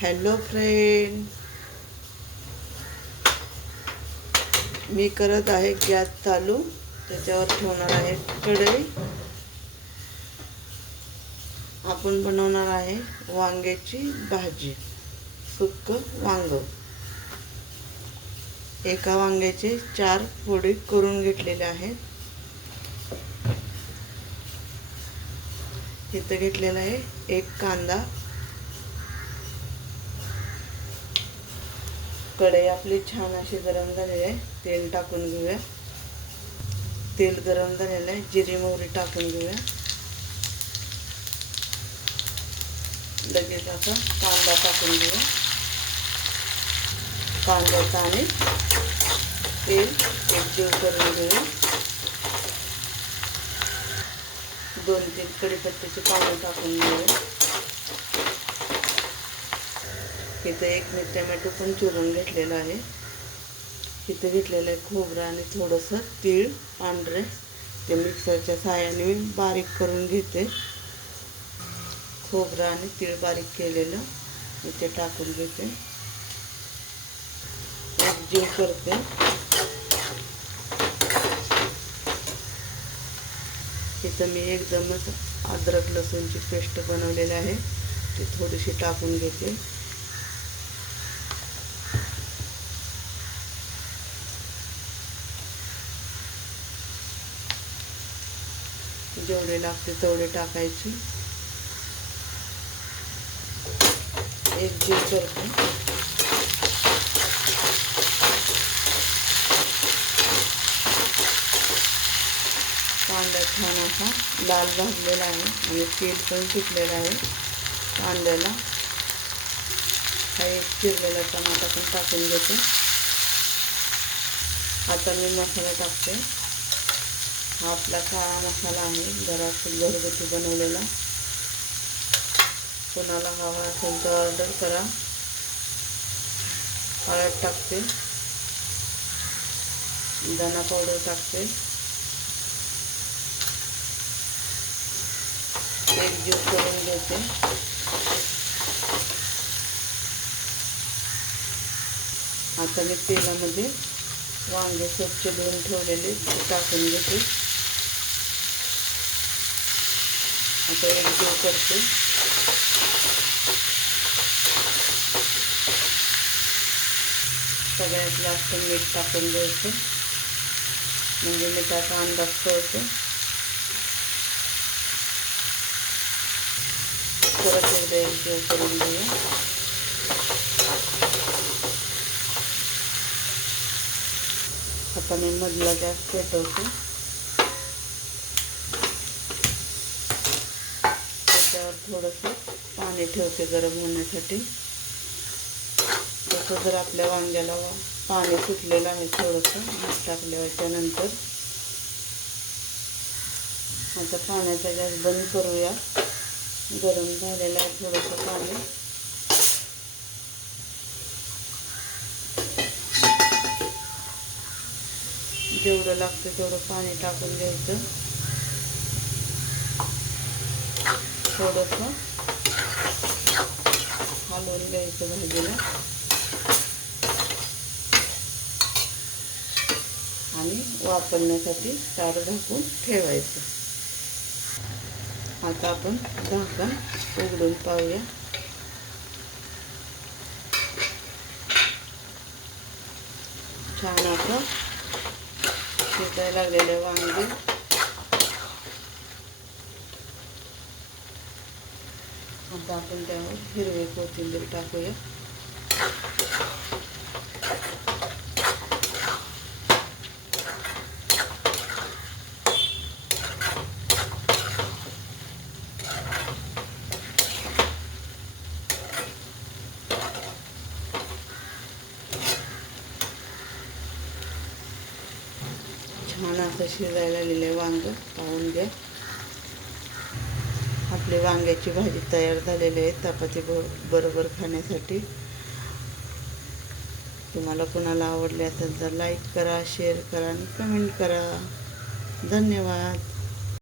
Hello friend मी करत आहे gas चालू. त्याच्यावर ठेवणार आहे कढई. आपण बनवणार आहे वांग्याची भाजी. सुक्क वांग. एका वांग्याचे चार फोडी करून घेतलेले आहेत. इथं घेतलेला आहे एक कांदा कढई आपली छान अशी गरम झालेली आहे. तेल टाकून घेऊया. तेल गरम झालेलं आहे. जिरी मोहरी टाकून घेऊया. लगेच असा कांदा टाकून घेऊया. कांद्याचा आणि तेल एकजीव करून घेऊया. दोन तीन कढीपत्त्याचे पाणी टाकून घेऊया. इथं एक मी टमॅटो पण चिरून घेतलेला आहे. इथं घेतलेलं आहे खोबरं आणि थोडंसं तीळ पांढरे. ते मिक्सरच्या सहाय्याने मी बारीक करून घेते. खोबरं आणि तीळ बारीक केलेलं इथे टाकून घेते. एकजीव करते. इथं मी एकदमच अद्रक लसूणची पेस्ट बनवलेली आहे. ती थोडीशी टाकून घेते. जेवढे लागते तेवढे टाकायचे. एक जीव करते कांदा छान असा लाल भाजलेला आहे. आणि तेल पण सुटलेलं आहे कांद्याला. हा एक चिरलेला टमाटा पण टाकून घेते. आता मी मसाला टाकते. हा आपला काळा मसाला आहे. घरात घरगुती बनवलेला. कोणाला हवा असेल तर ऑर्डर करा. हळद टाकते. धना पावडर टाकते. एकजीव करून घेते. आता मी तेलामध्ये वांगे स्वच्छ धुवून ठेवलेले टाकून घेते. आता एकजीव करते. सगळ्यात जास्त मीठ टाकून द्यायचं म्हणजे मिठाचा अंदाज कळतो. परत एकदा एकजीव करून घेऊया. आता मी मधला गॅस पेटवतो त्याच्यावर थोडंसं पाणी ठेवते गरम होण्यासाठी. तसं जर आपल्या वांग्याला पाणी सुटलेलं आहे थोडंसं मीठ टाकल्याच्या नंतर. आता पाण्याचा गॅस बंद करूया. गरम झालेलं आहे थोडंसं पाणी. जेवढं लागतं तेवढं पाणी टाकून घ्यायचं. थोडंसं. हलवून घ्यायचं भाजीला. आणि वापरण्यासाठी तार झाकून ठेवायचं. आता आपण झाकण उघडून पाहूया. छान असं शिजायला लागलेले वांगे टाकून त्यावर हिरवे कोथिंबीर टाकूया. छान असं शिजायला लागलेलं वांग. पाहून घ्या. आपली वांग्याची भाजी तयार झालेली आहे. चपाती बरोबर खाण्यासाठी. तुम्हाला कोणाला आवडले असेल तर लाईक करा शेअर करा आणि कमेंट करा. धन्यवाद.